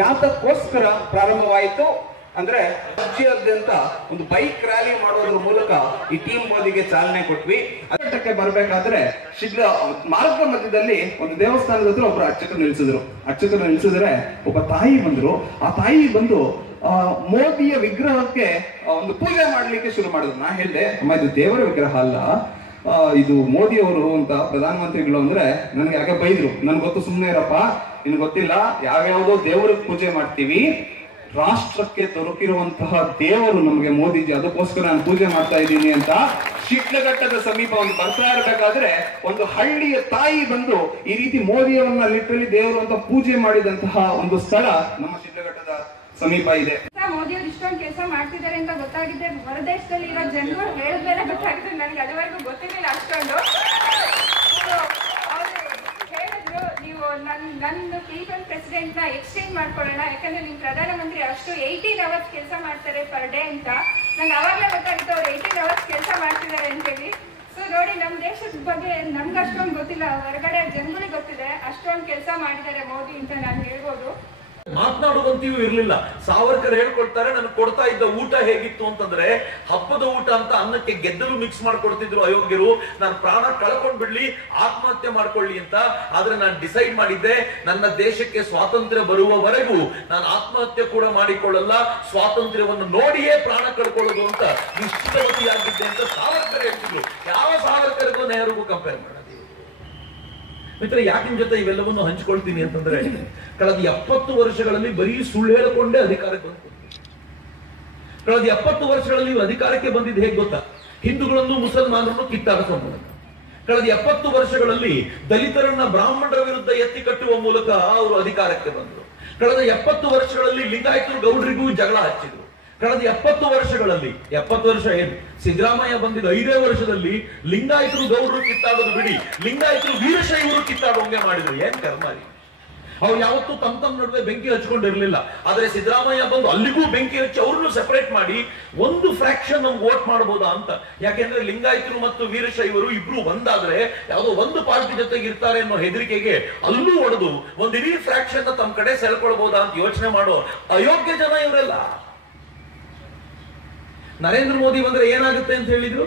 ಯಾತಕ್ಕೋಸ್ಕರ ಪ್ರಾರಂಭವಾಯಿತು ಅಂದ್ರೆ ರಾಜ್ಯಾದ್ಯಂತ ಒಂದು ಬೈಕ್ ರ್ಯಾಲಿ ಮಾಡೋದ್ರ ಮೂಲಕ ಈ ಟೀಮ್ ಮೋದಿಗೆ ಚಾಲನೆ ಕೊಟ್ವಿ. ಅದಕ್ಕೆ ಬರ್ಬೇಕಾದ್ರೆ ಶೀಘ್ರ ಮಾರ್ಗ ಮಧ್ಯದಲ್ಲಿ ಒಂದು ದೇವಸ್ಥಾನದ ಹತ್ರ ಒಬ್ರು ಅರ್ಚಕರು ನಿಲ್ಸಿದ್ರೆ ಒಬ್ಬ ತಾಯಿ ಬಂದ್ರು. ಆ ತಾಯಿ ಬಂದು ಮೋದಿಯ ವಿಗ್ರಹಕ್ಕೆ ಒಂದು ಪೂಜೆ ಮಾಡ್ಲಿಕ್ಕೆ ಶುರು ಮಾಡಿದ್ರು. ನಾ ಹೇಳಿದೆ, ಅಮ್ಮ ಇದು ದೇವರ ವಿಗ್ರಹ ಅಲ್ಲ, ಇದು ಮೋದಿ ಅವರು ಅಂತ ಪ್ರಧಾನಮಂತ್ರಿಗಳು ಅಂದ್ರೆ ನನಗೆ ಯಾಕೆ ಬೈದ್ರು. ನನ್ಗೆ ಗೊತ್ತು, ಸುಮ್ಮನೆ ಇರಪ್ಪ, ನಿನ್ಗೆ ಗೊತ್ತಿಲ್ಲ, ಯಾವ್ಯಾವ್ದೋ ದೇವರಿಗೆ ಪೂಜೆ ಮಾಡ್ತೀವಿ, ರಾಷ್ಟ್ರಕ್ಕೆ ದೊರಕಿರುವಂತಹ ದೇವರು ನಮಗೆ ಮೋದಿಜಿ, ಅದಕ್ಕೋಸ್ಕರ ನಾನು ಪೂಜೆ ಮಾಡ್ತಾ ಇದ್ದೀನಿ ಅಂತ ಶಿಡ್ಲಘಟ್ಟದ ಸಮೀಪ ಒಂದು ಬರ್ತಾ ಇರಬೇಕಾದ್ರೆ ಒಂದು ಹಳ್ಳಿಯ ತಾಯಿ ಬಂದು ಈ ರೀತಿ ಮೋದಿಯವನ್ನ ಲಿಟ್ರಲಿ ದೇವರು ಅಂತ ಪೂಜೆ ಮಾಡಿದಂತಹ ಒಂದು ಸ್ಥಳ ನಮ್ಮ ಶಿಡ್ಲಘಟ್ಟದ ಸಮೀಪ ಇದೆ. ಮೋದಿಯವರು ಇಷ್ಟೊಂದು ಕೆಲಸ ಮಾಡ್ತಿದ್ದಾರೆ ಅಂತ ಗೊತ್ತಾಗಿದೆ, ಹೊರದೇಶದಲ್ಲಿ ಇರೋ ಜನರು ಹೇಳಿದ್ಮೇಲೆ ಗೊತ್ತಾಗಿದೆ. ನನಗೆ ಅದುವರೆಗೂ ಗೊತ್ತಿರಲಿಲ್ಲ ಅಷ್ಟೊಂದು. ಹೇಳಿದ್ರು, ನೀವು ನನ್ನ ಪೀಪಲ್ ಪ್ರೆಸಿಡೆಂಟ್ ನ ಎಕ್ಸ್ಚೇಂಜ್ ಮಾಡ್ಕೊಳ್ಳೋಣ, ಯಾಕಂದ್ರೆ ನಿಮ್ ಪ್ರಧಾನಮಂತ್ರಿ ಅಷ್ಟು 18 hours ಕೆಲಸ ಮಾಡ್ತಾರೆ ಪರ್ ಡೇ ಅಂತ. ನಂಗೆ ಅವಾಗಲೇ ಗೊತ್ತಾಗಿತ್ತು ಅವ್ರು 18 hours ಕೆಲಸ ಮಾಡ್ತಿದ್ದಾರೆ ಅಂತೇಳಿ. ಸೊ ನೋಡಿ, ನಮ್ಮ ದೇಶದ ಬಗ್ಗೆ ನಮ್ಗೆ ಅಷ್ಟೊಂದು ಗೊತ್ತಿಲ್ಲ, ಹೊರಗಡೆ ಜನಗಳಿಗೆ ಗೊತ್ತಿದೆ ಅಷ್ಟೊಂದು ಕೆಲಸ ಮಾಡಿದ್ದಾರೆ ಮೋದಿ ಅಂತ ನಾನು ಹೇಳ್ಬೋದು. ಮಾತನಾಡುವಂತೆಯೂ ಇರ್ಲಿಲ್ಲ. ಸಾವರ್ಕರ್ ಹೇಳ್ಕೊಳ್ತಾರೆ, ನನಗೆ ಕೊಡ್ತಾ ಇದ್ದ ಊಟ ಹೇಗಿತ್ತು ಅಂತಂದ್ರೆ ಹಬ್ಬದ ಊಟ ಅಂತ ಅನ್ನಕ್ಕೆ ಗೆದ್ದಲು ಮಿಕ್ಸ್ ಮಾಡ್ಕೊಡ್ತಿದ್ರು ಅಯೋಗ್ಯರು. ನಾನು ಪ್ರಾಣ ಕಳ್ಕೊಂಡ್ ಬಿಡ್ಲಿ, ಆತ್ಮಹತ್ಯೆ ಮಾಡ್ಕೊಳ್ಳಿ ಅಂತ. ಆದ್ರೆ ನಾನು ಡಿಸೈಡ್ ಮಾಡಿದ್ದೆ, ನನ್ನ ದೇಶಕ್ಕೆ ಸ್ವಾತಂತ್ರ್ಯ ಬರುವವರೆಗೂ ನಾನು ಆತ್ಮಹತ್ಯೆ ಕೂಡ ಮಾಡಿಕೊಳ್ಳಲ್ಲ, ಸ್ವಾತಂತ್ರ್ಯವನ್ನು ನೋಡಿಯೇ ಪ್ರಾಣ ಕಳ್ಕೊಳ್ಳೋದು ಅಂತ ನಿಶ್ಚಿತವತಿಯಾಗಿದ್ದೆ ಅಂತ ಸಾವರ್ಕರ್ ಹೇಳ್ತಿದ್ರು. ಯಾವ ಸಾವರ್ಕರ್ಗೂ ನೆಹರುಗೂ ಕಂಪೇರ್ ಮಾಡೋದು. ಮಿತ್ರ, ಯಾಕಿನ ಜೊತೆ ಇವೆಲ್ಲವನ್ನು ಹಂಚಿಕೊಳ್ತೀನಿ ಅಂತಂದ್ರೆ, ಕಳೆದ 70 ವರ್ಷಗಳಲ್ಲಿ ಬರೀ ಸುಳ್ಳು ಹೇಳಿಕೊಂಡೇ ಅಧಿಕಾರಕ್ಕೆ ಬಂತು. ಕಳೆದ 70 ವರ್ಷಗಳಲ್ಲಿ ಇವರು ಅಧಿಕಾರಕ್ಕೆ ಬಂದಿದ್ದು ಹೇಗೆ ಗೊತ್ತಾ? ಹಿಂದೂಗಳನ್ನು ಮುಸಲ್ಮಾನರನ್ನು ಕಿತ್ತಾಡಿಸುವ ಮೂಲಕ. ಕಳೆದ 70 ವರ್ಷಗಳಲ್ಲಿ ದಲಿತರನ್ನ ಬ್ರಾಹ್ಮಣರ ವಿರುದ್ಧ ಎತ್ತಿ ಕಟ್ಟುವ ಮೂಲಕ ಅವರು ಅಧಿಕಾರಕ್ಕೆ ಬಂದರು. ಕಳೆದ 70 ವರ್ಷಗಳಲ್ಲಿ ಲಿಂಗಾಯತರು ಗೌಡರಿಗೂ ಜಗಳ ಹಚ್ಚಿದ್ರು. ಕಳೆದ 70 ವರ್ಷಗಳಲ್ಲಿ, 70 ವರ್ಷ ಏನು, ಸಿದ್ದರಾಮಯ್ಯ ಬಂದಿದ್ದ 5 ವರ್ಷದಲ್ಲಿ ಲಿಂಗಾಯತರು ಗೌಡರು ಕಿತ್ತಾಡೋದು ಬಿಡಿ, ಲಿಂಗಾಯತರು ವೀರಶೈವರು ಕಿತ್ತಾಡೋಂಗೆ ಮಾಡಿದ್ರು. ಏನ್ ಕರ್ಮಾರಿ! ಅವ್ರು ಯಾವತ್ತೂ ತಮ್ಮ ನಡುವೆ ಬೆಂಕಿ ಹಚ್ಕೊಂಡಿರ್ಲಿಲ್ಲ. ಆದ್ರೆ ಸಿದ್ದರಾಮಯ್ಯ ಬಂದು ಅಲ್ಲಿಗೂ ಬೆಂಕಿ ಹಚ್ಚಿ ಅವ್ರನ್ನು ಸೆಪರೇಟ್ ಮಾಡಿ ಒಂದು ಫ್ರಾಕ್ಷನ್ ನಮ್ಗೆ ವೋಟ್ ಮಾಡಬಹುದಾ ಅಂತ. ಯಾಕೆಂದ್ರೆ ಲಿಂಗಾಯತರು ಮತ್ತು ವೀರಶೈವರು ಇಬ್ರು ಒಂದಾದ್ರೆ ಯಾವುದೋ ಒಂದು ಪಾರ್ಟಿ ಜೊತೆಗೆ ಇರ್ತಾರೆ ಅನ್ನೋ ಹೆದರಿಕೆಗೆ ಅಲ್ಲೂ ಹೊಡೆದು ಒಂದು ಇಡೀ ಫ್ರಾಕ್ಷನ್ ತಮ್ಮ ಕಡೆ ಸೆಳ್ಕೊಳ್ಬಹುದಾ ಅಂತ ಯೋಚನೆ ಮಾಡೋ ಅಯೋಗ್ಯ ಜನ ಇವರೆಲ್ಲ. ನರೇಂದ್ರ ಮೋದಿ ಬಂದ್ರೆ ಏನಾಗುತ್ತೆ ಅಂತ ಹೇಳಿದ್ರು?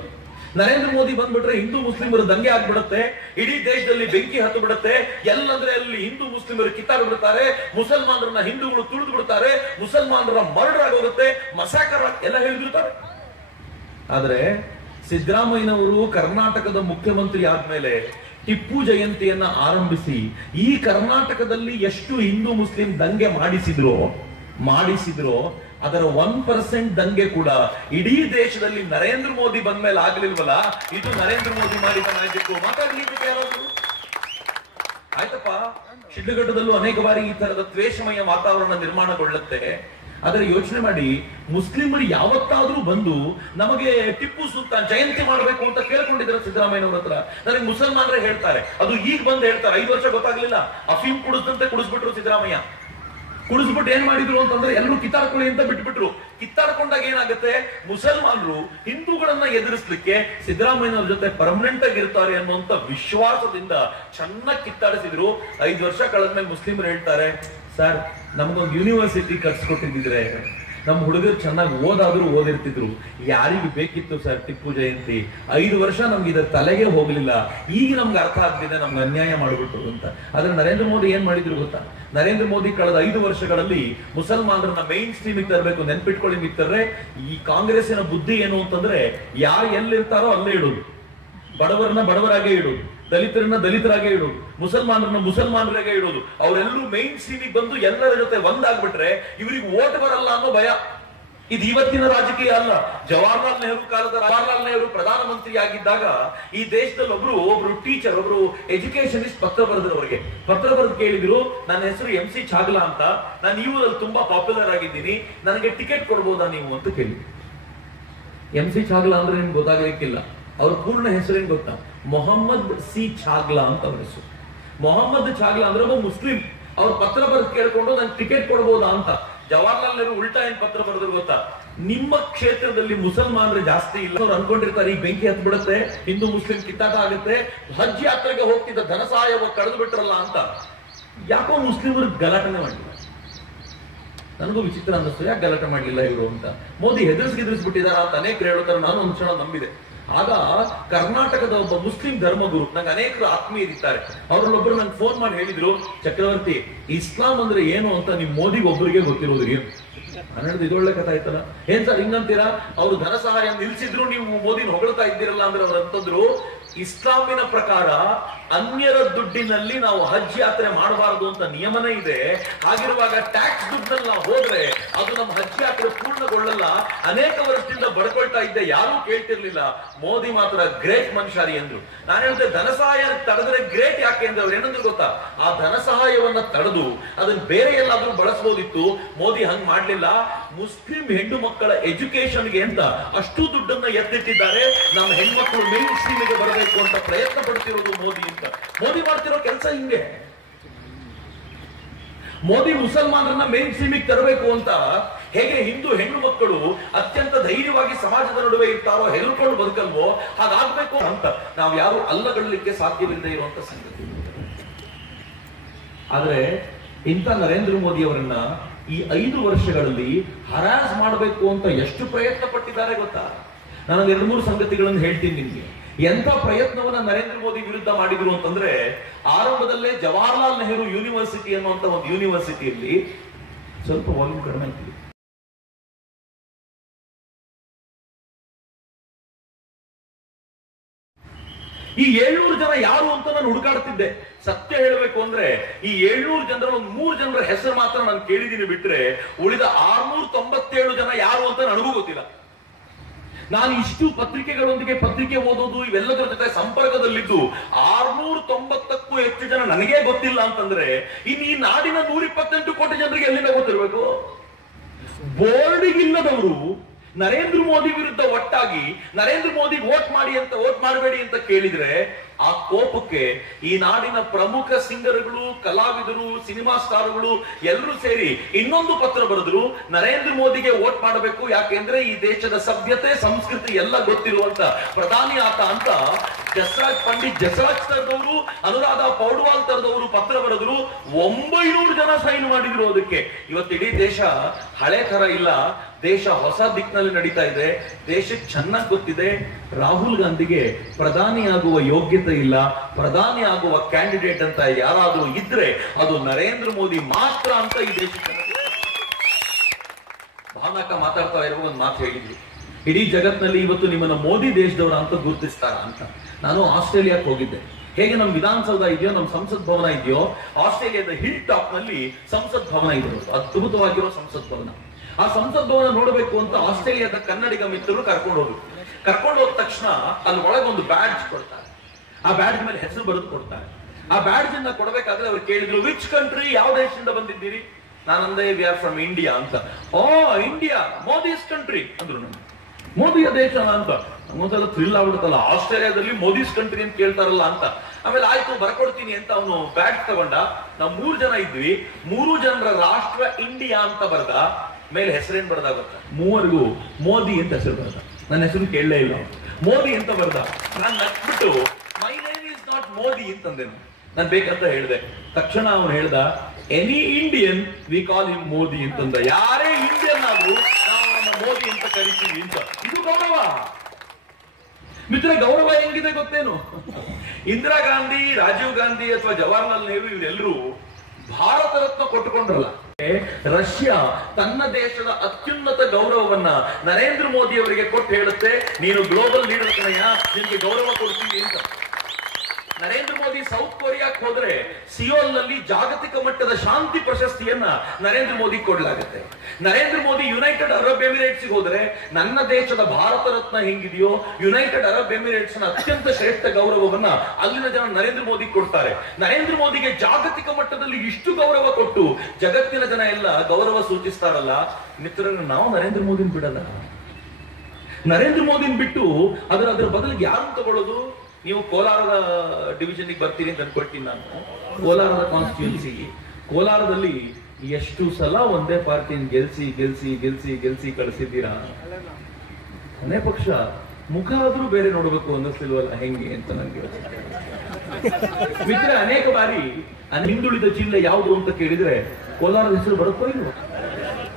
ನರೇಂದ್ರ ಮೋದಿ ಬಂದ್ಬಿಟ್ರೆ ಹಿಂದೂ ಮುಸ್ಲಿಮರು ದಂಗೆ ಆಗ್ಬಿಡುತ್ತೆ, ಇಡೀ ದೇಶದಲ್ಲಿ ಬೆಂಕಿ ಹತ್ತು ಬಿಡುತ್ತೆ, ಎಲ್ಲಂದ್ರೆ ಅಲ್ಲಿ ಹಿಂದೂ ಮುಸ್ಲಿಮರು ಕಿತ್ತಾಡ್ಬಿಡ್ತಾರೆ, ಮುಸಲ್ಮಾನರನ್ನ ಹಿಂದೂಗಳು ತುಳಿದು ಬಿಡ್ತಾರೆ, ಮುಸಲ್ಮಾನರ ಮರ್ಡರ್ ಆಗೋಗುತ್ತೆ, ಮಸಾಕರ್ ಎಲ್ಲ ಹೇಳಿಬಿಡ್ತಾರೆ. ಆದ್ರೆ ಸಿದ್ದರಾಮಯ್ಯನವರು ಕರ್ನಾಟಕದ ಮುಖ್ಯಮಂತ್ರಿ ಆದ್ಮೇಲೆ ಟಿಪ್ಪು ಜಯಂತಿಯನ್ನ ಆರಂಭಿಸಿ ಈ ಕರ್ನಾಟಕದಲ್ಲಿ ಎಷ್ಟು ಹಿಂದೂ ಮುಸ್ಲಿಂ ದಂಗೆ ಮಾಡಿಸಿದ್ರೋ ಅದರ 1% ದಂಗೆ ಕೂಡ ಇಡೀ ದೇಶದಲ್ಲಿ ನರೇಂದ್ರ ಮೋದಿ ಬಂದ ಮೇಲೆ ಆಗ್ಲಿಲ್ವಲ್ಲ. ಇದು ನರೇಂದ್ರ ಮೋದಿ ಮಾಡಿದ ಮ್ಯಾಜಿಕ್. ಮಾತಾಡ್ಲಿಕ್ಕೆ ಯಾರಾದ್ರು ಆಯ್ತಪ್ಪ. ಶಿಡ್ಲಘಟ್ಟದಲ್ಲೂ ಅನೇಕ ಬಾರಿ ಈ ತರದ ದ್ವೇಷಮಯ ವಾತಾವರಣ ನಿರ್ಮಾಣಗೊಳ್ಳುತ್ತೆ. ಆದ್ರೆ ಯೋಚನೆ ಮಾಡಿ, ಮುಸ್ಲಿಮರು ಯಾವತ್ತಾದ್ರೂ ಬಂದು ನಮಗೆ ಟಿಪ್ಪು ಸುಲ್ತಾನ್ ಜಯಂತಿ ಮಾಡಬೇಕು ಅಂತ ಕೇಳ್ಕೊಂಡಿದ್ದಾರೆ ಸಿದ್ದರಾಮಯ್ಯನವ್ರ ಹತ್ರ? ನನಗೆ ಮುಸಲ್ಮಾನರೇ ಹೇಳ್ತಾರೆ, ಅದು ಈಗ ಬಂದು ಹೇಳ್ತಾರೆ. 5 ವರ್ಷ ಗೊತ್ತಾಗ್ಲಿಲ್ಲ, ಅಫೀಮ್ ಕುಡಿದಂತೆ ಕುಡಿಸ್ಬಿಟ್ರು ಸಿದ್ದರಾಮಯ್ಯ. ಕುಡಿಸ್ಬಿಟ್ಟು ಏನ್ ಮಾಡಿದ್ರು ಅಂತಂದ್ರೆ ಎಲ್ಲರೂ ಕಿತ್ತಾಡ್ಕೊಳ್ಳಿ ಅಂತ ಬಿಟ್ಬಿಟ್ರು. ಕಿತ್ತಾಡ್ಕೊಂಡಾಗ ಏನಾಗುತ್ತೆ, ಮುಸಲ್ಮಾನರು ಹಿಂದೂಗಳನ್ನ ಎದುರಿಸಲಿಕ್ಕೆ ಸಿದ್ದರಾಮಯ್ಯನವ್ರ ಜೊತೆ ಪರ್ಮನೆಂಟ್ ಆಗಿರ್ತಾರೆ ಅನ್ನುವಂತ ವಿಶ್ವಾಸದಿಂದ ಚೆನ್ನಾಗಿ ಕಿತ್ತಾಡಿಸಿದ್ರು. 5 ವರ್ಷ ಕಳೆದ್ಮೇಲೆ ಮುಸ್ಲಿಮರು ಹೇಳ್ತಾರೆ, ಸರ್ ನಮ್ಗೊಂದು ಯೂನಿವರ್ಸಿಟಿ ಕಟ್ಸ್ಕೊಟ್ಟಿದ್ರೆ ನಮ್ಮ ಹುಡುಗರು ಚೆನ್ನಾಗಿ ಓದಿರ್ತಿದ್ರು, ಯಾರಿಗೂ ಬೇಕಿತ್ತು ಸರ್ ಟಿಪ್ಪು ಜಯಂತಿ? 5 ವರ್ಷ ನಮ್ಗೆ ಇದರ ತಲೆಗೆ ಹೋಗ್ಲಿಲ್ಲ, ಈಗ ನಮ್ಗೆ ಅರ್ಥ ಆಗ್ತಿದೆ ನಮ್ಗೆ ಅನ್ಯಾಯ ಮಾಡ್ಬಿಟ್ರು ಅಂತ. ಆದ್ರೆ ನರೇಂದ್ರ ಮೋದಿ ಏನ್ ಮಾಡಿದ್ರು ಗೊತ್ತಾ? ನರೇಂದ್ರ ಮೋದಿ ಕಳೆದ 5 ವರ್ಷಗಳಲ್ಲಿ ಮುಸಲ್ಮಾನರನ್ನ ಮೈನ್ ಸ್ಟ್ರೀಮಿಗೆ ತರಬೇಕು. ನೆನ್ಪಿಟ್ಕೊಳ್ಳಿ ಮಿತ್ರರೇ, ಈ ಕಾಂಗ್ರೆಸ್ಸಿನ ಬುದ್ಧಿ ಏನು ಅಂತಂದ್ರೆ, ಯಾರು ಎಲ್ಲಿರ್ತಾರೋ ಅಲ್ಲೇ ಇಡೋದು, ಬಡವರನ್ನ ಬಡವರಾಗೆ ಇಡೋದು, ದಲಿತರನ್ನ ದಲಿತರಾಗೆ ಇಡೋದು, ಮುಸಲ್ಮಾನರನ್ನ ಮುಸಲ್ಮಾನರಾಗೆ ಇಡೋದು. ಅವರೆಲ್ಲರೂ ಮೈನ್ ಸ್ಟ್ರೀಮಿಗೆ ಬಂದು ಎಲ್ಲರ ಜೊತೆ ಒಂದಾಗ್ಬಿಟ್ರೆ ಇವರಿಗೆ ವೋಟ್ ಬರಲ್ಲ ಅನ್ನೋ ಭಯ. ಇದು ಇವತ್ತಿನ ರಾಜಕೀಯ ಅಲ್ಲ. ಜವಾಹರ್ಲಾಲ್ ನೆಹರು ಕಾಲದ ಜವಾಹರ್ಲಾಲ್ ನೆಹರು ಪ್ರಧಾನಮಂತ್ರಿ ಆಗಿದ್ದಾಗ ಈ ದೇಶದಲ್ಲಿ ಒಬ್ರು ಟೀಚರ್, ಒಬ್ರು ಎಜುಕೇಶನಿಸ್ಟ್ ಪತ್ರ ಬರೆದ್ರು. ಅವರಿಗೆ ಪತ್ರ ಬರೆದು ಕೇಳಿದ್ರು, ನನ್ನ ಹೆಸರು MC ಛಾಗ್ಲಾ ಅಂತ, ನಾನು ಈ ಊರಲ್ಲಿ ತುಂಬಾ ಪಾಪ್ಯುಲರ್ ಆಗಿದ್ದೀನಿ, ನನಗೆ ಟಿಕೆಟ್ ಕೊಡ್ಬೋದಾ ನೀವು ಅಂತ ಕೇಳಿ. MC ಛಾಗ್ಲಾ ಅಂದ್ರೆ ನಿಮ್ಗೆ ಗೊತ್ತಾಗಲಿಕ್ಕಿಲ್ಲ, ಅವ್ರ ಪೂರ್ಣ ಹೆಸರೇನು ಗೊತ್ತಾ? ಮೊಹಮ್ಮದ್ C ಛಾಗ್ಲಾ ಅಂತ ಅವ್ರ ಹೆಸರು. ಮೊಹಮ್ಮದ್ ಛಾಗ್ಲಾ ಅಂದ್ರೆ ಒಬ್ಬ ಮುಸ್ಲಿಂ. ಅವ್ರ ಪತ್ರ ಬರೆದು ಕೇಳ್ಕೊಂಡು ನನ್ಗೆ ಟಿಕೆಟ್ ಕೊಡ್ಬೋದಾ ಅಂತ. ಜವಾಹರ್ಲಾಲ್ ನೆಹರು ಉಲ್ಟಾ ಏನ್ ಪತ್ರ ಬರೆದ್ರು ಗೊತ್ತಾ? ನಿಮ್ಮ ಕ್ಷೇತ್ರದಲ್ಲಿ ಮುಸಲ್ಮಾನರು ಜಾಸ್ತಿ ಇಲ್ಲ, ಅವ್ರು ಅನ್ಕೊಂಡಿರ್ತಾರೆ ಈ ಬೆಂಕಿ ಹತ್ ಬಿಡುತ್ತೆ, ಹಿಂದೂ ಮುಸ್ಲಿಂ ಕಿತ್ತಾಟ ಆಗುತ್ತೆ, ಹಜ್ ಯಾತ್ರೆಗೆ ಹೋಗ್ತಿದ್ದ ಧನ ಸಹಾಯ ಕಳೆದು ಬಿಟ್ರಲ್ಲ ಅಂತ. ಯಾಕೋ ಮುಸ್ಲಿಮರು ಗಲಾಟನೆ ಮಾಡಿಲ್ಲ. ನನಗೂ ವಿಚಿತ್ರ ಅನ್ನಿಸ್ತು, ಯಾಕೆ ಗಲಾಟೆ ಮಾಡ್ಲಿಲ್ಲ ಇವರು ಅಂತ. ಮೋದಿ ಹೆದರ್ಸ್ಬಿಟ್ಟಿದಾರ ಅಂತ ಅನೇಕರು ಹೇಳ್ತಾರೆ. ನಾನು ಒಂದು ಕ್ಷಣ ನಂಬಿದೆ. ಆಗ ಕರ್ನಾಟಕದ ಒಬ್ಬ ಮುಸ್ಲಿಂ ಧರ್ಮಗುರು, ನಂಗೆ ಅನೇಕರು ಆತ್ಮೀಯರಿದ್ದಾರೆ, ಅವರಲ್ಲೊಬ್ಬರು ನಂಗೆ ಫೋನ್ ಮಾಡಿ ಹೇಳಿದ್ರು, ಚಕ್ರವರ್ತಿ ಇಸ್ಲಾಂ ಅಂದ್ರೆ ಏನು ಅಂತ ನಿಮ್ ಮೋದಿಗೆ ಒಬ್ಬರಿಗೆ ಗೊತ್ತಿರೋದ್ರಿ. ನಾನು ಹೇಳಿದ್ರು ಇದೊಳ್ಳೆ ಕಥೆ ಆಯ್ತಲ್ಲ. ಏನ್ ಸರ್ ಹಿಂಗಂತೀರಾ, ಅವರು ಧನ ಸಹಾಯ ನಿಲ್ಸಿದ್ರು ನೀವು ಮೋದಿನ ಹೊಗಳ್ತಾ ಇದ್ದೀರಲ್ಲ ಅಂದ್ರೆ ಅವ್ರು ಅಂತಂದ್ರು, ಇಸ್ಲಾಮಿನ ಪ್ರಕಾರ ಅನ್ಯರ ದುಡ್ಡಿನಲ್ಲಿ ನಾವು ಹಜ್ ಯಾತ್ರೆ ಮಾಡಬಾರದು ಅಂತ ನಿಯಮನೇ ಇದೆ. ಹಾಗಿರುವಾಗ ಟ್ಯಾಕ್ಸ್ ದುಡ್ಡಲ್ಲಿ ನಾವು ಹೋದ್ರೆ ಅದು ನಮ್ಮ ಹಜ್ ಯಾತ್ರೆ ಪೂರ್ಣಗೊಳ್ಳಲ್ಲ. ಅನೇಕ ವರ್ಷದಿಂದ ಬಡ್ಕೊಳ್ತಾ ಇದ್ದೆ, ಯಾರೂ ಕೇಳ್ತಿರ್ಲಿಲ್ಲ. ಮೋದಿ ಮಾತ್ರ ಗ್ರೇಟ್ ಮನುಷ್ಯರಿ ಎಂದ್ರು. ನಾನು ಹೇಳಿದೆ ಧನ ಸಹಾಯ ತಡೆದ್ರೆ ಗ್ರೇಟ್ ಯಾಕೆ ಅಂದ್ರೆ ಅವ್ರು ಏನಂದ್ರು ಗೊತ್ತಾ, ಆ ಧನ ಸಹಾಯವನ್ನ ತಡೆದು ಅದನ್ನ ಬೇರೆ ಎಲ್ಲಾದ್ರೂ ಬಳಸಬಹುದಿತ್ತು. ಮೋದಿ ಹಂಗ್ ಮಾಡ್ಲಿಲ್ಲ. ಮುಸ್ಲಿಂ ಹೆಣ್ಣು ಮಕ್ಕಳ ಎಜುಕೇಶನ್ಗೆ ಅಂತ ಅಷ್ಟು ದುಡ್ಡನ್ನ ಎತ್ತಿಟ್ಟಿದ್ದಾರೆ. ನಮ್ಮ ಹೆಣ್ಮಕ್ಳು ಮೇನ್ ಸ್ಟ್ರೀಮಿಗೆ ಬರಬೇಕು ಅಂತ ಪ್ರಯತ್ನ ಪಡ್ತಿರೋದು ಮೋದಿ ಅಂತ. ಮೋದಿ ಮಾಡ್ತಿರೋ ಕೆಲಸ ಹಿಂಗೆ. ಮೋದಿ ಮುಸಲ್ಮಾನರನ್ನ ಮೇನ್ ಸ್ಟ್ರೀಮಿಗೆ ತರಬೇಕು ಅಂತ ಹೇಗೆ ಹಿಂದೂ ಹೆಣ್ಣು ಮಕ್ಕಳು ಅತ್ಯಂತ ಧೈರ್ಯವಾಗಿ ಸಮಾಜದ ನಡುವೆ ಇರ್ತಾರೋ, ಹೆದರ್ಕೊಂಡು ಬದುಕಲ್ವೋ, ಹಾಗಾಗ್ಬೇಕು ಅಂತ ನಾವು ಯಾರು ಅಲ್ಲಗಳ್ಳಲಿಕ್ಕೆ ಸಾಧ್ಯವಿಲ್ಲದೆ ಇರುವಂತ ಸಂಗತಿ. ಆದ್ರೆ ಇಂಥ ನರೇಂದ್ರ ಮೋದಿ ಅವರನ್ನ ಈ 5 ವರ್ಷಗಳಲ್ಲಿ ಹರಾಸ್ ಮಾಡಬೇಕು ಅಂತ ಎಷ್ಟು ಪ್ರಯತ್ನ ಪಟ್ಟಿದ್ದಾರೆ ಗೊತ್ತಾ? ನಾನು 2-3 ಸಂಗತಿಗಳನ್ನು ಹೇಳ್ತೀನಿ ನಿಮ್ಗೆ. ಎಂತ ಪ್ರಯತ್ನವನ್ನ ನರೇಂದ್ರ ಮೋದಿ ವಿರುದ್ಧ ಮಾಡಿದ್ರು ಅಂತಂದ್ರೆ, ಆರಂಭದಲ್ಲೇ ಜವಾಹರ್ಲಾಲ್ ನೆಹರು ಯೂನಿವರ್ಸಿಟಿ ಅನ್ನುವಂತ ಒಂದು ಯೂನಿವರ್ಸಿಟಿಯಲ್ಲಿ, ಸ್ವಲ್ಪ ವಾಲ್ಯೂಮ್ ಕಡಿಮೆ ಆಗ್ತದೆ, ಈ 700 ಜನ ಯಾರು ಅಂತ ನಾನು ಹುಡುಕಾಡ್ತಿದ್ದೆ. ಸತ್ಯ ಹೇಳಬೇಕು ಅಂದ್ರೆ ಈ 700 ಜನರಲ್ಲಿ ಒಂದು 3 ಜನರ ಹೆಸರು ಮಾತ್ರ ನಾನು ಕೇಳಿದ್ದೀನಿ, ಬಿಟ್ರೆ ಉಳಿದ 697 ಜನ ಯಾರು ಅಂತ ನನಗೂ ಗೊತ್ತಿಲ್ಲ. ನಾನು ಇಷ್ಟು ಪತ್ರಿಕೆಗಳೊಂದಿಗೆ ಪತ್ರಿಕೆ ಓದೋದು ಇವೆಲ್ಲದರ ಜೊತೆ ಸಂಪರ್ಕದಲ್ಲಿದ್ದು 690ಕ್ಕೂ ಹೆಚ್ಚು ಜನ ನನಗೇ ಗೊತ್ತಿಲ್ಲ ಅಂತಂದ್ರೆ ಇನ್ನು ಈ ನಾಡಿನ 128 ಕೋಟಿ ಜನರಿಗೆ ಎಲ್ಲಿಂದ ಗೊತ್ತಿರಬೇಕು? ಬೋರ್ಡಿಗಿಲ್ಲದವರು ನರೇಂದ್ರ ಮೋದಿ ವಿರುದ್ಧ ಒಟ್ಟಾಗಿ ನರೇಂದ್ರ ಮೋದಿ ವೋಟ್ ಮಾಡಬೇಡಿ ಅಂತ ಕೇಳಿದ್ರೆ ಆ ಕೋಪಕ್ಕೆ ಈ ನಾಡಿನ ಪ್ರಮುಖ ಸಿಂಗರ್ಗಳು, ಕಲಾವಿದರು, ಸಿನಿಮಾ ಸ್ಟಾರ್ಗಳು ಎಲ್ಲರೂ ಸೇರಿ ಇನ್ನೊಂದು ಪತ್ರ ಬರೆದ್ರು, ನರೇಂದ್ರ ಮೋದಿಗೆ ವೋಟ್ ಮಾಡಬೇಕು, ಯಾಕೆಂದ್ರೆ ಈ ದೇಶದ ಸಭ್ಯತೆ ಸಂಸ್ಕೃತಿ ಎಲ್ಲ ಗೊತ್ತಿರುವಂತ ಪ್ರಧಾನಿ ಆತ ಅಂತ ಪಂಡಿತ್ ಜಸರಾಜ್ ತರದವರು, ಅನುರಾಧ ಪೌಡ್ವಾಲ್ ತರದವರು ಪತ್ರ ಬರೆದ್ರು. 900 ಜನ ಸೈನ್ ಮಾಡಿದ್ರು ಅದಕ್ಕೆ. ಇವತ್ತಿಡೀ ದೇಶ ಹಳೆ ತರ ಇಲ್ಲ, ದೇಶ ಹೊಸ ದಿಕ್ಕಿನಲ್ಲಿ ನಡೀತಾ ಇದೆ. ದೇಶಕ್ಕೆ ಚೆನ್ನಾಗಿ ಗೊತ್ತಿದೆ ರಾಹುಲ್ ಗಾಂಧಿಗೆ ಪ್ರಧಾನಿ ಆಗುವ ಯೋಗ್ಯತೆ ಇಲ್ಲ, ಪ್ರಧಾನಿ ಆಗುವ ಕ್ಯಾಂಡಿಡೇಟ್ ಅಂತ ಯಾರಾದ್ರೂ ಇದ್ರೆ ಅದು ನರೇಂದ್ರ ಮೋದಿ ಮಾತ್ರ ಅಂತ ಈ ದೇಶಕ್ಕೆ. ಭಾವನಾಕ ಮಾತಾಡ್ತಾ ಇರುವ ಒಂದು ಮಾತು ಹೇಳಿದ್ರು, ಇಡೀ ಜಗತ್ತಿನಲ್ಲಿ ಇವತ್ತು ನಿಮ್ಮನ್ನ ಮೋದಿ ದೇಶದವರ ಅಂತ ಗುರುತಿಸ್ತಾರ ಅಂತ. ನಾನು ಆಸ್ಟ್ರೇಲಿಯಾಕ್ಕೆ ಹೋಗಿದ್ದೆ. ಹೇಗೆ ನಮ್ಮ ವಿಧಾನಸೌಧ ಇದೆಯೋ, ನಮ್ಮ ಸಂಸತ್ ಭವನ ಇದೆಯೋ, ಆಸ್ಟ್ರೇಲಿಯಾದ ಹಿಲ್ ಟಾಪ್ ನಲ್ಲಿ ಸಂಸತ್ ಭವನ ಇರೋದು, ಅದ್ಭುತವಾಗಿರೋ ಸಂಸತ್ ಭವನ. ಆ ಸಂಸತ್ ಭವನ ನೋಡಬೇಕು ಅಂತ ಆಸ್ಟ್ರೇಲಿಯಾದ ಕನ್ನಡಿಗ ಮಿತ್ರರು ಕರ್ಕೊಂಡು ಹೋದ ತಕ್ಷಣ ಅಲ್ಲಿ ಒಳಗೊಂದು ಬ್ಯಾಡ್ಜ್ ಕೊಡ್ತಾರೆ. ಆ ಬ್ಯಾಡ್ಜ್ ಮೇಲೆ ಹೆಸರು ಬರೆದು ಕೊಡ್ತಾರೆ. ಆ ಬ್ಯಾಡ್ಜ್ ಅನ್ನ ಕೊಡಬೇಕಾದ್ರೆ ಅವ್ರು ಕೇಳಿದ್ರು, ವಿಚ್ ಕಂಟ್ರಿ, ಯಾವ ದೇಶದಿಂದ ಬಂದಿದ್ದೀರಿ? ನಾನಂದೆ ವಿ ಆರ್ ಫ್ರಮ್ ಇಂಡಿಯಾ ಅಂತ. ಓ ಇಂಡಿಯಾ, ಮೋದಿಸ್ ಕಂಟ್ರಿ ಅಂದ್ರು. ನಾನು ಮೋದಿಯ ದೇಶ ಅಂತ ನಮಗೊಂದೆಲ್ಲ ಥ್ರಿಲ್ ಆಗ್ಬಿಡುತ್ತಲ್ಲ, ಆಸ್ಟ್ರೇಲಿಯಾದಲ್ಲಿ ಮೋದಿಸ್ ಕಂಟ್ರಿ ಅಂತ ಕೇಳ್ತಾರಲ್ಲ ಅಂತ. ಆಮೇಲೆ ಆಯ್ತು ಬರ್ಕೊಡ್ತೀನಿ ಅಂತ ಅವನು ಬ್ಯಾಡ್ಜ್ ತಗೊಂಡ. ನಾವು 3 ಜನ ಇದ್ವಿ. 3 ಜನರ ರಾಷ್ಟ್ರ ಇಂಡಿಯಾ ಅಂತ ಬರ್ದ. ಮೇಲೆ ಹೆಸರೇನ್ ಬರ್ದ ಗೊತ್ತಾ? 3 ಮೋದಿ ಅಂತ ಹೆಸರು ಬರ್ದ. ನನ್ನ ಹೆಸರು ಕೇಳಲೇ ಇಲ್ಲ, ಮೋದಿ ಅಂತ ಬರ್ದ. ನಾನು ನಕ್ಬಿಟ್ಟು my name is not Modi ಅಂತಂದೆ. ನಾನು ಬೇಕಂತ ಹೇಳಿದೆ. ತಕ್ಷಣ ಅವನು ಹೇಳ್ದ, any Indian we call him Modi ಅಂತಂದ. ಯಾರೇ ಇಂಡಿಯನ್ ಆದ್ರೂ ನಾವು ಮೋದಿ ಅಂತ ಕರಿತೀವಿ ಅಂತ. ಇದು ಗೌರವ ಮಿತ್ರ. ಗೌರವ ಹೆಂಗಿದೆ ಗೊತ್ತೇನು? ಇಂದಿರಾ ಗಾಂಧಿ, ರಾಜೀವ್ ಗಾಂಧಿ ಅಥವಾ ಜವಾಹರ್ಲಾಲ್ ನೆಹರು ಇವರೆಲ್ಲರೂ ಭಾರತ ರತ್ನ ಕೊಟ್ಟುಕೊಂಡ್ರಲ್ಲ. ರಷ್ಯಾ ತನ್ನ ದೇಶದ ಅತ್ಯುನ್ನತ ಗೌರವವನ್ನ ನರೇಂದ್ರ ಮೋದಿ ಅವರಿಗೆ ಕೊಟ್ಟು ಹೇಳುತ್ತೆ, ನೀನು ಗ್ಲೋಬಲ್ ಲೀಡರ್ ಕಣಯ್ಯ, ನಿನ್ಗೆ ಗೌರವ ಕೊಡ್ತೀವಿ ಅಂತ. ನರೇಂದ್ರ ಮೋದಿ ಸೌತ್ ಕೊರಿಯಾಕ್ಕೆ ಹೋದ್ರೆ ಸಿಯೋಲ್ ನಲ್ಲಿ ಜಾಗತಿಕ ಮಟ್ಟದ ಶಾಂತಿ ಪ್ರಶಸ್ತಿಯನ್ನ ನರೇಂದ್ರ ಮೋದಿ ಕೊಡಲಾಗುತ್ತೆ. Narendra Modi United Arab Emirates ಹೋದ್ರೆ ನನ್ನ ದೇಶದ ಭಾರತ ರತ್ನ ಹೆಂಗಿದೆಯೋ ಯುನೈಟೆಡ್ ಅರಬ್ ಎಮಿರೇಟ್ಸ್ ನ ಅತ್ಯಂತ ಶ್ರೇಷ್ಠ ಗೌರವವನ್ನ ಅಲ್ಲಿನ ಜನ ನರೇಂದ್ರ ಮೋದಿ ಕೊಡ್ತಾರೆ. ನರೇಂದ್ರ ಮೋದಿಗೆ ಜಾಗತಿಕ ಮಟ್ಟದಲ್ಲಿ ಇಷ್ಟು ಗೌರವ ಕೊಟ್ಟು ಜಗತ್ತಿನ ಜನ ಎಲ್ಲ ಗೌರವ ಸೂಚಿಸ್ತಾರಲ್ಲ. ಮಿತ್ರರನ್ನು ನಾವು ನರೇಂದ್ರ ಮೋದಿನ ಬಿಡಲ್ಲ. ನರೇಂದ್ರ ಮೋದಿನ ಬಿಟ್ಟು ಅದರ ಬದಲಿಗೆ ಯಾರು ತಗೊಳ್ಳೋದು? ನೀವು ಕೋಲಾರದ ಡಿವಿಷನ್ ಬರ್ತೀರಿ ಅಂತ ಅನ್ಕೊಳ್ತೀನಿ ನಾನು. ಕೋಲಾರದ ಕಾನ್ಸ್ಟಿಟ್ಯೂನ್ಸಿ, ಕೋಲಾರದಲ್ಲಿ ಎಷ್ಟು ಸಲ ಒಂದೇ ಪಾರ್ಟಿನ ಗೆಲ್ಸಿ ಗೆಲ್ಸಿ ಗೆಲ್ಸಿ ಗೆಲ್ಸಿ ಕಳಿಸಿದ್ದೀರಾ? ಕೊನೆ ಪಕ್ಷ ಮುಖ ಆದ್ರೂ ಬೇರೆ ನೋಡ್ಬೇಕು ಅನ್ನಿಸ್ತಿಲ್ವಲ್ಲ ಹೆಂಗೆ ಅಂತ ನನಗೆ ಮಿತ್ರ. ಅನೇಕ ಬಾರಿ ಹಿಂದುಳಿದ ಜಿಲ್ಲೆ ಯಾವುದು ಅಂತ ಕೇಳಿದ್ರೆ ಕೋಲಾರದ ಹೆಸರು ಬರುತ್ತೋ ಇಲ್ವೋ?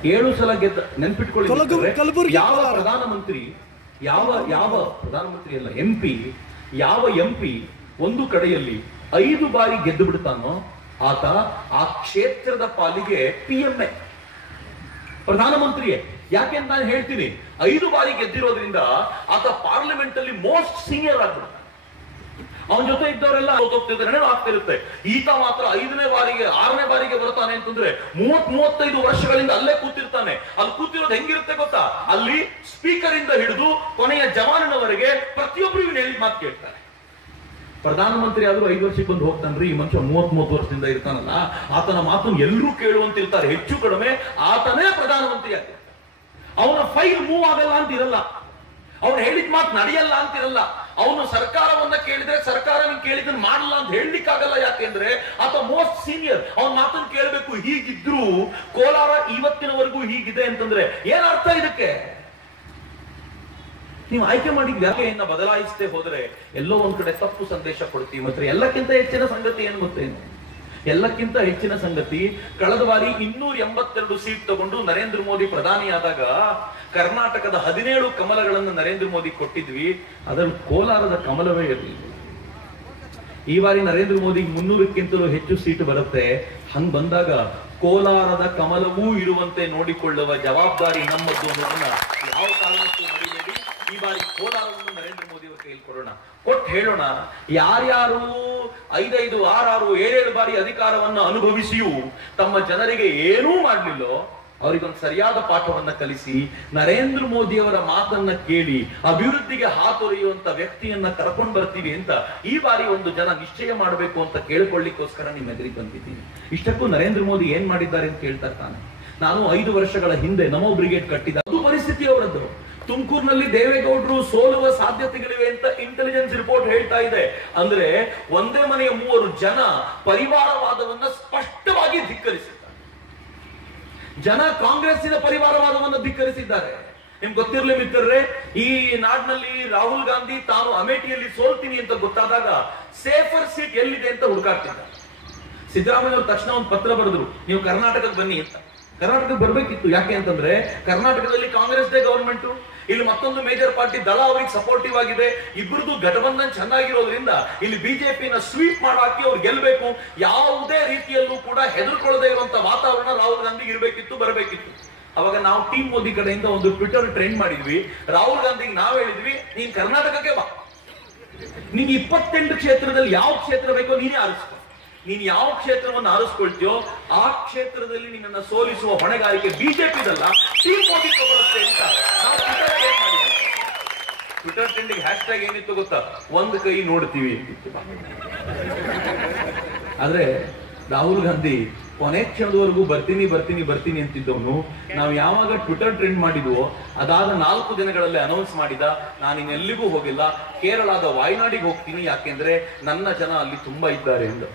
7 ಸಲ ಗೆದ್ದ. ನೆನ್ಪಿಟ್ಕೊಳ್ಳಿ, ಯಾವ ಪ್ರಧಾನಮಂತ್ರಿ ಅಲ್ಲ, ಯಾವ ಎಂಪಿ ಒಂದು ಕಡೆಯಲ್ಲಿ 5 ಬಾರಿ ಗೆದ್ದು ಬಿಡ್ತಾನೋ ಆತ ಆ ಕ್ಷೇತ್ರದ ಪಾಲಿಗೆ PMA, ಪ್ರಧಾನಮಂತ್ರಿಯೇ. ಯಾಕೆ ಅಂತ ನಾನು ಹೇಳ್ತೀನಿ, 5 ಬಾರಿ ಗೆದ್ದಿರೋದ್ರಿಂದ ಆತ ಪಾರ್ಲಿಮೆಂಟ್ ಅಲ್ಲಿ ಮೋಸ್ಟ್ ಸೀನಿಯರ್ ಆಗ್ಬಿಡ್ತಾನೆ. ಅವನ ಜೊತೆ ಇದ್ದವರೆಲ್ಲ ಆಗ್ತಿರುತ್ತೆ. ಈತ ಮಾತ್ರ 5ನೇ ಬಾರಿಗೆ 6ನೇ ಬಾರಿಗೆ ಬರ್ತಾನೆ ಅಂತಂದ್ರೆ 30-35 ವರ್ಷಗಳಿಂದ ಅಲ್ಲೇ ಕೂತಿರ್ತಾನೆ. ಅಲ್ಲಿ ಕೂತಿರೋದು ಹೆಂಗಿರುತ್ತೆ ಗೊತ್ತಾ? ಅಲ್ಲಿ ಸ್ಪೀಕರ್ ಇಂದ ಹಿಡಿದು ಕೊನೆಯ ಜವಾನನವರೆಗೆ ಪ್ರತಿಯೊಬ್ಬರು ಇವನು ಹೇಳಿದ ಮಾತು ಕೇಳ್ತಾರೆ. ಪ್ರಧಾನಮಂತ್ರಿ ಆದ್ರೂ 5 ವರ್ಷಕ್ಕೆ ಬಂದು ಹೋಗ್ತಾನ್ರಿ. ಈ ಮನುಷ್ಯ 30 ವರ್ಷದಿಂದ ಇರ್ತಾನಲ್ಲ, ಆತನ ಮಾತನ್ನು ಎಲ್ಲರೂ ಕೇಳುವಂತಿರ್ತಾರೆ. ಹೆಚ್ಚು ಕಡಿಮೆ ಆತನೇ ಪ್ರಧಾನಮಂತ್ರಿ ಆಗ್ತಾರೆ. ಅವನ ಫೈಲ್ ಮೂವ್ ಆಗಲ್ಲ ಅಂತ ಇರಲ್ಲ, ಅವನು ಹೇಳಿದ ಮಾತು ನಡೆಯಲ್ಲ ಅಂತಿರಲ್ಲ. ಅವನು ಸರ್ಕಾರವನ್ನ ಕೇಳಿದ್ರೆ ಸರ್ಕಾರ ನೀವು ಕೇಳಿದ್ದನ್ನು ಮಾಡಲ್ಲ ಅಂತ ಹೇಳಲಿಕ್ಕಾಗಲ್ಲ. ಯಾಕೆಂದ್ರೆ ಆತ ಮೋಸ್ಟ್ ಸೀನಿಯರ್, ಅವನ ಮಾತನ್ನು ಕೇಳಬೇಕು. ಹೀಗಿದ್ರು ಕೋಲಾರ ಇವತ್ತಿನವರೆಗೂ ಹೀಗಿದೆ ಅಂತಂದ್ರೆ ಏನ್ ಅರ್ಥ ಇದಕ್ಕೆ? ನೀವು ಆಯ್ಕೆ ಮಾಡಿದ ಯಾಕೆಯನ್ನ ಬದಲಾಯಿಸದೆ ಹೋದ್ರೆ ಎಲ್ಲೋ ಒಂದ್ ಕಡೆ ತಪ್ಪು ಸಂದೇಶ ಕೊಡ್ತೀವಿ. ಮತ್ತೆ ಎಲ್ಲಕ್ಕಿಂತ ಹೆಚ್ಚಿನ ಸಂಗತಿ ಏನು ಗೊತ್ತೇನು? ಎಲ್ಲಕ್ಕಿಂತ ಹೆಚ್ಚಿನ ಸಂಗತಿ, ಕಳೆದ ಬಾರಿ 282 ಸೀಟ್ ತಗೊಂಡು ನರೇಂದ್ರ ಮೋದಿ ಪ್ರಧಾನಿಯಾದಾಗ ಕರ್ನಾಟಕದ 17 ಕಮಲಗಳನ್ನು ನರೇಂದ್ರ ಮೋದಿ ಕೊಟ್ಟಿದ್ವಿ. ಅದರಲ್ಲಿ ಕೋಲಾರದ ಕಮಲವೇ ಇರಲಿಲ್ಲ. ಈ ಬಾರಿ ನರೇಂದ್ರ ಮೋದಿ 300ಕ್ಕಿಂತಲೂ ಹೆಚ್ಚು ಸೀಟ್ ಬರುತ್ತೆ. ಹಂಗ್ ಬಂದಾಗ ಕೋಲಾರದ ಕಮಲವೂ ಇರುವಂತೆ ನೋಡಿಕೊಳ್ಳುವ ಜವಾಬ್ದಾರಿ ನಮ್ಮದ್ದು ಅನ್ನೋದನ್ನ ಯಾವ ಕಾರಣಕ್ಕೂ ಮರಿಬೇಡಿ. ಈ ಬಾರಿ ಕೋಲಾರವನ್ನು ನರೇಂದ್ರ ಮೋದಿ ಅವರ ಕೈಯಲ್ಲಿ ಕೊಡೋಣ, ಕೊಟ್ಟು ಹೇಳೋಣ, ಯಾರ್ಯಾರು 5, 6, 7 ಬಾರಿ ಅಧಿಕಾರವನ್ನು ಅನುಭವಿಸಿಯೂ ತಮ್ಮ ಜನರಿಗೆ ಏನೂ ಮಾಡಲಿಲ್ಲೋ ಅವರಿಗೊಂದು ಸರಿಯಾದ ಪಾಠವನ್ನ ಕಲಿಸಿ ನರೇಂದ್ರ ಮೋದಿ ಅವರ ಮಾತನ್ನ ಕೇಳಿ ಅಭಿವೃದ್ಧಿಗೆ ಹಾತೊರೆಯುವಂತ ವ್ಯಕ್ತಿಯನ್ನ ಕರ್ಕೊಂಡು ಬರ್ತೀವಿ ಅಂತ ಈ ಬಾರಿ ಒಂದು ಜನ ನಿಶ್ಚಯ ಮಾಡಬೇಕು ಅಂತ ಕೇಳ್ಕೊಳ್ಳಿಕ್ಕೋಸ್ಕರ ನಿಮ್ಮ ಎದುರಿಗೆ ಬಂದಿದ್ದೀನಿ. ಇಷ್ಟಕ್ಕೂ ನರೇಂದ್ರ ಮೋದಿ ಏನ್ ಮಾಡಿದ್ದಾರೆ ಅಂತ ಕೇಳ್ತಾ ತಾನೆ. ನಾನು 5 ವರ್ಷಗಳ ಹಿಂದೆ ನಮೋ ಬ್ರಿಗೇಡ್ ಕಟ್ಟಿದ ಅದು ಪರಿಸ್ಥಿತಿ ಅವರದ್ದು. ತುಮಕೂರಿನಲ್ಲಿ ದೇವೇಗೌಡರು ಸೋಲುವ ಸಾಧ್ಯತೆಗಳಿವೆ ಅಂತ ಇಂಟೆಲಿಜೆನ್ಸ್ ರಿಪೋರ್ಟ್ ಹೇಳ್ತಾ ಇದೆ. ಅಂದ್ರೆ ಒಂದೇ ಮನೆಯ 3 ಜನ ಪರಿವಾರವಾದವನ್ನ ಸ್ಪಷ್ಟವಾಗಿ ಧಿಕ್ಕರಿಸಿದ್ದಾರೆ. ಜನ ಕಾಂಗ್ರೆಸ್ಸಿನ ಪರಿವಾರವಾದವನ್ನು ಧಿಕ್ಕರಿಸಿದ್ದಾರೆ. ನಿಮ್ಗೆ ಗೊತ್ತಿರಲಿ ಮಿತ್ರರೇ, ಈ ನಾಡಿನಲ್ಲಿ ರಾಹುಲ್ ಗಾಂಧಿ ತಾನು ಅಮೇಠಿಯಲ್ಲಿ ಸೋಲ್ತೀನಿ ಅಂತ ಗೊತ್ತಾದಾಗ ಸೇಫರ್ ಸೀಟ್ ಎಲ್ಲಿದೆ ಅಂತ ಹುಡುಕಾಡ್ತಿದ್ದಾರೆ. ಸಿದ್ದರಾಮಯ್ಯ ಅವರು ತಕ್ಷಣ ಒಂದು ಪತ್ರ ಬರೆದ್ರು, ನೀವು ಕರ್ನಾಟಕಕ್ಕೆ ಬನ್ನಿ ಅಂತ. ಕರ್ನಾಟಕಕ್ಕೆ ಬರ್ಬೇಕಿತ್ತು. ಯಾಕೆ ಅಂತಂದ್ರೆ ಕರ್ನಾಟಕದಲ್ಲಿ ಕಾಂಗ್ರೆಸ್ದೇ ಗವರ್ಮೆಂಟ್, ಇಲ್ಲಿ ಮತ್ತೊಂದು ಮೇಜರ್ ಪಾರ್ಟಿ ದಳ ಅವರಿಗೆ ಸಪೋರ್ಟಿವ್ ಆಗಿದೆ. ಇಬ್ಬರದು ಘಟಬಂಧನ್ ಚೆನ್ನಾಗಿರೋದ್ರಿಂದ ಇಲ್ಲಿ ಬಿಜೆಪಿನ ಸ್ವೀಪ್ ಮಾಡಾಕಿ ಅವ್ರು ಗೆಲ್ಲಬೇಕು. ಯಾವುದೇ ರೀತಿಯಲ್ಲೂ ಕೂಡ ಹೆದರ್ಕೊಳ್ಳದೆ ಇರುವಂತ ವಾತಾವರಣ ರಾಹುಲ್ ಗಾಂಧಿಗೆ ಇರಬೇಕಿತ್ತು, ಬರಬೇಕಿತ್ತು. ಅವಾಗ ನಾವು ಟೀಮ್ ಮೋದಿ ಕಡೆಯಿಂದ ಒಂದು ಟ್ವಿಟರ್ ಟ್ರೆಂಡ್ ಮಾಡಿದ್ವಿ. ರಾಹುಲ್ ಗಾಂಧಿಗೆ ನಾವು ಹೇಳಿದ್ವಿ, ನೀನ್ ಕರ್ನಾಟಕಕ್ಕೆ ಬಾ, ನೀನ್ 28 ಕ್ಷೇತ್ರದಲ್ಲಿ ಯಾವ ಕ್ಷೇತ್ರ ಬೇಕೋ ನೀನೇ ಆರಿಸ್ಕೊ. ನೀನ್ ಯಾವ ಕ್ಷೇತ್ರವನ್ನು ಆರಿಸ್ಕೊಳ್ತೀಯೋ ಆ ಕ್ಷೇತ್ರದಲ್ಲಿ ನಿನ್ನನ್ನು ಸೋಲಿಸುವ ಹೊಣೆಗಾರಿಕೆ ಬಿಜೆಪಿದಲ್ಲ, ಟೀಮ್ ಮೋದಿ ತಗೊಳುತ್ತೆ ಅಂತ ನಾವು ಟ್ವಿಟರ್ ಟ್ರೆಂಡಿಗೆ ಹ್ಯಾಶ್ಟ್ಯಾಗ್ ಏನಿತ್ತು ಗೊತ್ತಾ? ಒಂದು ಕೈ ನೋಡ್ತೀವಿ ಅಂತಿತ್ತು. ಆದ್ರೆ ರಾಹುಲ್ ಗಾಂಧಿ ಕೊನೆ ಕ್ಷಣದವರೆಗೂ ಬರ್ತೀನಿ ಅಂತಿದ್ದವನು ನಾವು ಯಾವಾಗ ಟ್ವಿಟರ್ ಟ್ರೆಂಡ್ ಮಾಡಿದ್ವೋ ಅದಾದ 4 ದಿನಗಳಲ್ಲೇ ಅನೌನ್ಸ್ ಮಾಡಿದ, ನಾನು ಇನ್ನೆಲ್ಲಿಗೂ ಹೋಗಿಲ್ಲ, ಕೇರಳದ ವಾಯ್ನಾಡಿಗೆ ಹೋಗ್ತೀನಿ, ಯಾಕೆಂದ್ರೆ ನನ್ನ ಜನ ಅಲ್ಲಿ ತುಂಬಾ ಇದ್ದಾರೆ ಎಂದು.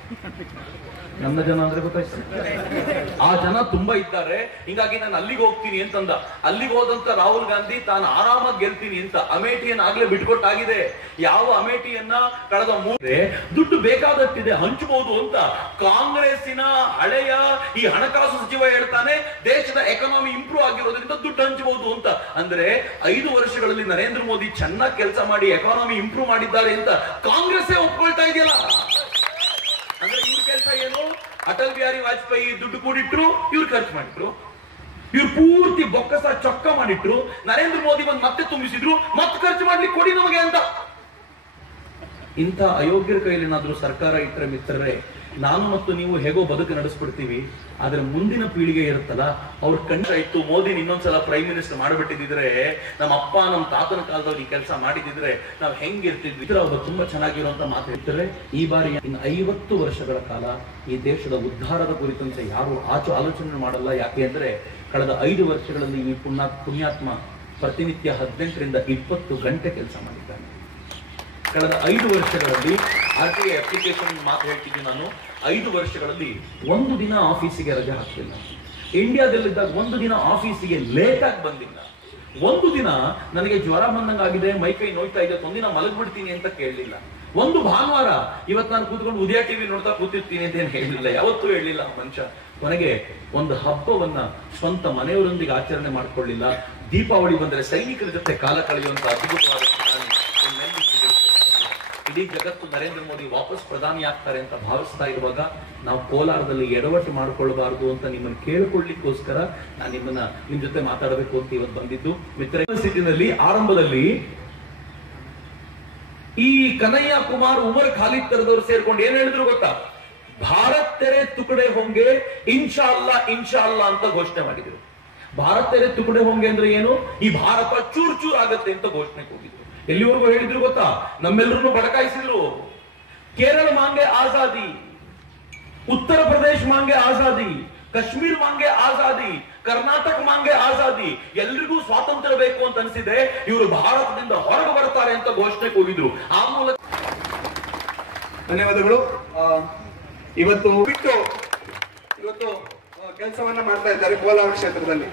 ನನ್ನ ಜನ ಅಂದ್ರೆ ಗೊತ್ತಾಯ್ತು, ಆ ಜನ ತುಂಬಾ ಇದ್ದಾರೆ, ಹೀಗಾಗಿ ನಾನು ಅಲ್ಲಿಗೆ ಹೋಗ್ತೀನಿ ಅಂತಂದ. ಅಲ್ಲಿಗೆ ಹೋದಂತ ರಾಹುಲ್ ಗಾಂಧಿ ತಾನು ಆರಾಮಾಗಿ ಗೆಲ್ತೀನಿ ಅಂತ ಅಮೇಠಿಯನ್ನ ಆಗ್ಲೇ ಬಿಟ್ಕೊಟ್ಟಾಗಿದೆ. ಯಾವ ಅಮೇಠಿಯನ್ನ ಕಳೆದ 3 ದುಡ್ಡು ಬೇಕಾದಷ್ಟಿದೆ ಹಂಚಬಹುದು ಅಂತ ಕಾಂಗ್ರೆಸ್ಸಿನ ಹಳೆಯ ಈ ಹಣಕಾಸು ಸಚಿವ ಹೇಳ್ತಾನೆ, ದೇಶದ ಎಕಾನಮಿ ಇಂಪ್ರೂವ್ ಆಗಿರೋದ್ರಿಂದ ದುಡ್ಡು ಹಂಚಬಹುದು ಅಂತ. ಅಂದ್ರೆ 5 ವರ್ಷಗಳಲ್ಲಿ ನರೇಂದ್ರ ಮೋದಿ ಚೆನ್ನಾಗಿ ಕೆಲಸ ಮಾಡಿ ಎಕಾನಮಿ ಇಂಪ್ರೂವ್ ಮಾಡಿದ್ದಾರೆ ಅಂತ ಕಾಂಗ್ರೆಸ್ಸೇ ಒಪ್ಕೊಳ್ತಾ ಇದೆಯಲ್ಲ. ಅಂದ್ರೆ ಇವ್ರ ಕೆಲಸ ಏನು? ಅಟಲ್ ಬಿಹಾರಿ ವಾಜಪೇಯಿ ದುಡ್ಡು ಕೂಡಿಟ್ರು, ಇವ್ರು ಖರ್ಚು ಮಾಡಿಟ್ರು, ಇವ್ರು ಪೂರ್ತಿ ಬೊಕ್ಕಸ ಚೊಕ್ಕ ಮಾಡಿಟ್ರು, ನರೇಂದ್ರ ಮೋದಿ ಬಂದು ಮತ್ತೆ ತುಂಬಿಸಿದ್ರು, ಮತ್ತೆ ಖರ್ಚು ಮಾಡ್ಲಿಕ್ಕೆ ಕೊಡಿ ನಮಗೆ ಅಂತ. ಇಂಥ ಅಯೋಗ್ಯರ ಕೈಯಲ್ಲಿ ಏನಾದ್ರೂ ಸರ್ಕಾರ ಇಟ್ಟರೆ ಮಿತ್ರರೇ, ನಾನು ಮತ್ತು ನೀವು ಹೇಗೋ ಬದುಕು ನಡೆಸ್ಬಿಡ್ತೀವಿ. ಆದ್ರೆ ಮುಂದಿನ ಪೀಳಿಗೆ ಇರುತ್ತಲ್ಲ, ಅವ್ರ ಕಂಡ ಇತ್ತು ಮೋದಿ ಇನ್ನೊಂದ್ಸಲ ಪ್ರೈಮ್ ಮಿನಿಸ್ಟರ್ ಮಾಡಿಬಿಟ್ಟಿದ್ರೆ, ನಮ್ಮ ಅಪ್ಪ ನಮ್ಮ ತಾತನ ಕಾಲದವ್ರು ಈ ಕೆಲಸ ಮಾಡಿದಿದ್ರೆ ನಾವು ಹೆಂಗಿರ್ತಿದ್ವಿ. ಅವ್ರು ತುಂಬಾ ಚೆನ್ನಾಗಿರುವಂತ ಮಾತು ಹೇಳ್ತಾರೆ. ಈ ಬಾರಿ ಇನ್ನು 50 ವರ್ಷಗಳ ಕಾಲ ಈ ದೇಶದ ಉದ್ಧಾರದ ಕುರಿತಂತೆ ಯಾರು ಆಲೋಚನೆ ಮಾಡಲ್ಲ. ಯಾಕೆ ಅಂದ್ರೆ ಕಳೆದ 5 ವರ್ಷಗಳಲ್ಲಿ ಈ ಪುಣ್ಯಾತ್ಮ ಪ್ರತಿನಿತ್ಯ 18 ರಿಂದ 20 ಗಂಟೆ ಕೆಲಸ ಮಾಡಿದ್ದಾನೆ. ಕಳೆದ 5 ವರ್ಷಗಳಲ್ಲಿ RTI ಅಪ್ಲಿಕೇಶನ್ ಮಾತು ಹೇಳ್ತಿದ್ದೆ ನಾನು. 5 ವರ್ಷಗಳಲ್ಲಿ 1 ದಿನ ಆಫೀಸಿಗೆ ರಜೆ ಹಾಕಲಿಲ್ಲ. ಇಂಡಿಯಾದಲ್ಲಿದ್ದಾಗ 1 ದಿನ ಆಫೀಸಿಗೆ ಲೇಟ್ ಆಗಿ ಬಂದಿಲ್ಲ. 1 ದಿನ ನನಗೆ ಜ್ವರ ಬಂದಂಗಾಗಿದೆ, ಮೈಕೈ ನೋಯ್ತಾ ಇದೆ, ಒಂದಿನ ಮಲಗ್ಬಿಡ್ತೀನಿ ಅಂತ ಕೇಳಲಿಲ್ಲ. 1 ಭಾನುವಾರ ಇವತ್ತು ನಾನು ಕೂತ್ಕೊಂಡು ಉದಯ ಟಿವಿ ನೋಡ್ತಾ ಕೂತಿರ್ತೀನಿ ಅಂತ ಏನು ಹೇಳಲಿಲ್ಲ, ಯಾವತ್ತೂ ಹೇಳಲಿಲ್ಲ ಮನುಷ್ಯ. ಕೊನೆಗೆ ಒಂದು ಹಬ್ಬವನ್ನ ಸ್ವಂತ ಮನೆಯವರೊಂದಿಗೆ ಆಚರಣೆ ಮಾಡ್ಕೊಳ್ಳಿಲ್ಲ. ದೀಪಾವಳಿ ಬಂದರೆ ಸೈನಿಕರ ಜೊತೆ ಕಾಲ ಕಳೆಯುವಂತ ಅದ್ಭುತವಾದ ಇಡೀ ಜಗತ್ತು ನರೇಂದ್ರ ಮೋದಿ ವಾಪಸ್ ಪ್ರಧಾನಿ ಆಗ್ತಾರೆ ಅಂತ ಭಾವಿಸ್ತಾ ಇರುವಾಗ ನಾವು ಕೋಲಾರದಲ್ಲಿ ಎಡವಟ್ಟು ಮಾಡಿಕೊಳ್ಳಬಾರದು ಅಂತ ನಿಮ್ಮನ್ನು ಕೇಳಿಕೊಳ್ಳಿಕ್ಕೋಸ್ಕರ ನಾನು ನಿಮ್ ಜೊತೆ ಮಾತಾಡಬೇಕು ಅಂತ ಇವತ್ತು ಬಂದಿದ್ದು. ಮಿತ್ರ ಸಿಟಿನಲ್ಲಿ ಆರಂಭದಲ್ಲಿ ಈ ಕನ್ಹಯ್ಯ ಕುಮಾರ್, ಉಮರ್ ಖಾಲಿದ್ ತರದವರು ಸೇರ್ಕೊಂಡು ಏನ್ ಹೇಳಿದ್ರು ಗೊತ್ತಾ? ಭಾರತ್ ತೆರೆ ತುಕಡೆ ಹೋಂಗೆ ಇನ್ಶಾ ಅಲ್ಲಾ ಅಂತ ಘೋಷಣೆ ಮಾಡಿದ್ರು. ಭಾರತ್ ತೆರೆ ತುಕಡೆ ಹೋಂಗೆ ಅಂದ್ರೆ ಏನು? ಈ ಭಾರತ ಚೂರ್ ಚೂರ್ ಆಗತ್ತೆ ಅಂತ ಘೋಷಣೆ ಹೋಗಿದ್ರು. ಎಲ್ಲಿವರೆಗೂ ಹೇಳಿದ್ರು ಗೊತ್ತಾ? ನಮ್ಮೆಲ್ಲರನ್ನು ಬಡಕಾಯಿಸಿದ್ರು. ಕೇರಳ ಮಾಂಗೆ ಆಜಾದಿ, ಉತ್ತರ ಪ್ರದೇಶ ಮಾಂಗೆ ಆಜಾದಿ, ಕಾಶ್ಮೀರ್ ಮಾಂಗೆ ಆಜಾದಿ, ಕರ್ನಾಟಕ ಮಾಂಗೆ ಆಜಾದಿ, ಎಲ್ರಿಗೂ ಸ್ವಾತಂತ್ರ್ಯ ಬೇಕು ಅಂತ ಅನಿಸಿದೆ. ಇವರು ಭಾರತದಿಂದ ಹೊರಗೆ ಬರ್ತಾರೆ ಅಂತ ಘೋಷಣೆಗೆ ಹೋಗಿದ್ರು. ಆ ಮೂಲಕ ಧನ್ಯವಾದಗಳು. ಇವತ್ತು ಕೆಲಸವನ್ನ ಮಾಡ್ತಾ ಇದ್ದಾರೆ ಕೋಲಾರ ಕ್ಷೇತ್ರದಲ್ಲಿ.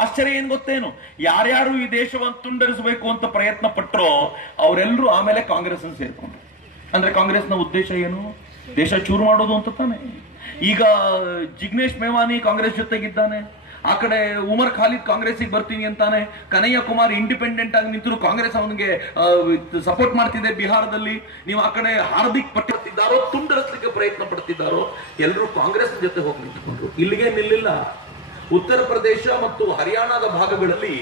ಆಶ್ಚರ್ಯ ಏನ್ ಗೊತ್ತೇನು? ಯಾರ್ಯಾರು ಈ ದೇಶವನ್ನು ತುಂಡರಿಸಬೇಕು ಅಂತ ಪ್ರಯತ್ನ ಪಟ್ರೋ ಅವರೆಲ್ಲರೂ ಆಮೇಲೆ ಕಾಂಗ್ರೆಸ್ ಅನ್ನು ಸೇರ್ಕೊಂಡ್ರು. ಅಂದ್ರೆ ಕಾಂಗ್ರೆಸ್ನ ಉದ್ದೇಶ ಏನು? ದೇಶ ಚೂರು ಮಾಡೋದು ಅಂತ ತಾನೆ. ಈಗ ಜಿಗ್ನೇಶ್ ಮೇವಾನಿ ಕಾಂಗ್ರೆಸ್ ಜೊತೆಗಿದ್ದಾನೆ, ಆ ಕಡೆ ಉಮರ್ ಖಾಲಿದ್ ಕಾಂಗ್ರೆಸ್ಗೆ ಬರ್ತೀನಿ ಅಂತಾನೆ, ಕನ್ಹಯ್ಯ ಕುಮಾರ್ ಇಂಡಿಪೆಂಡೆಂಟ್ ಆಗಿ ನಿಂತರು ಕಾಂಗ್ರೆಸ್ ಅವನಿಗೆ ಸಪೋರ್ಟ್ ಮಾಡ್ತಿದೆ ಬಿಹಾರದಲ್ಲಿ. ನೀವು ಆ ಕಡೆ ಹಾರ್ದಿಕ್ ಪಟ್ಟಿದ್ದಾರೋ ತುಂಡರಿಸಲಿಕ್ಕೆ ಪ್ರಯತ್ನ ಪಡ್ತಿದ್ದಾರೋ ಎಲ್ಲರೂ ಕಾಂಗ್ರೆಸ್ ಜೊತೆ ಹೋಗಿ ನಿಂತುಕೊಂಡ್ರು. ಇಲ್ಲಿಗೆ ನಿಲ್ಲಿಲ್ಲ. ಉತ್ತರ ಪ್ರದೇಶ ಮತ್ತು ಹರಿಯಾಣದ ಭಾಗಗಳಲ್ಲಿ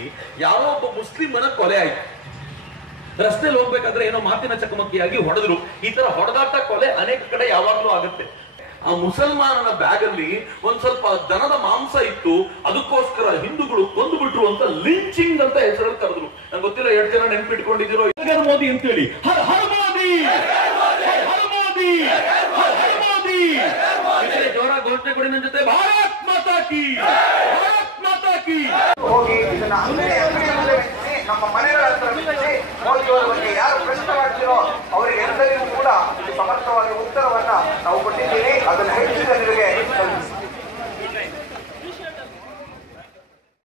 ಯಾವ ಒಬ್ಬ ಮುಸ್ಲಿಮನ ಕೊಲೆ ಆಯ್ತು. ರಸ್ತೆಯಲ್ಲಿ ಹೋಗ್ಬೇಕಾದ್ರೆ ಏನೋ ಮಾತಿನ ಚಕಮಕಿಯಾಗಿ ಹೊಡೆದ್ರು. ಈ ತರ ಹೊಡೆದಾಟ ಕೊಲೆ ಅನೇಕ ಕಡೆ ಯಾವಾಗ್ಲೂ ಆಗುತ್ತೆ. ಆ ಮುಸಲ್ಮಾನನ ಬ್ಯಾಗ್ ಅಲ್ಲಿ ಒಂದ್ ಸ್ವಲ್ಪ ದನದ ಮಾಂಸ ಇತ್ತು, ಅದಕ್ಕೋಸ್ಕರ ಹಿಂದೂಗಳು ಕೊಂದುಬಿಟ್ರು ಅಂತ ಲಿಂಚಿಂಗ್ ಅಂತ ಹೆಸರಲ್ಲಿ ಕರೆದ್ರು. ನಂಗೆ ಗೊತ್ತಿಲ್ಲ ಎಷ್ಟು ಜನ ನೆನ್ಪಿಟ್ಕೊಂಡಿದ್ದೀರೋ. ನರೇಂದ್ರ ಮೋದಿ ಅಂತೇಳಿ ಹರ್ ಹರ್ ಮೋದಿ, ಹರ್ ಮೋದಿ, ಹರ್ ಮೋದಿ ಜೋರ ಘೋಷಣೆ ಕೊಡಿ ನನ್ನ ಜೊತೆ. ಭಾರತ್ ಮಾತಾ ಕಿ, ಭಾರತ್ ಮಾತಾ ಕಿ. ಹೋಗಿ ಇದನ್ನ ನಮ್ಮ ಮನೆ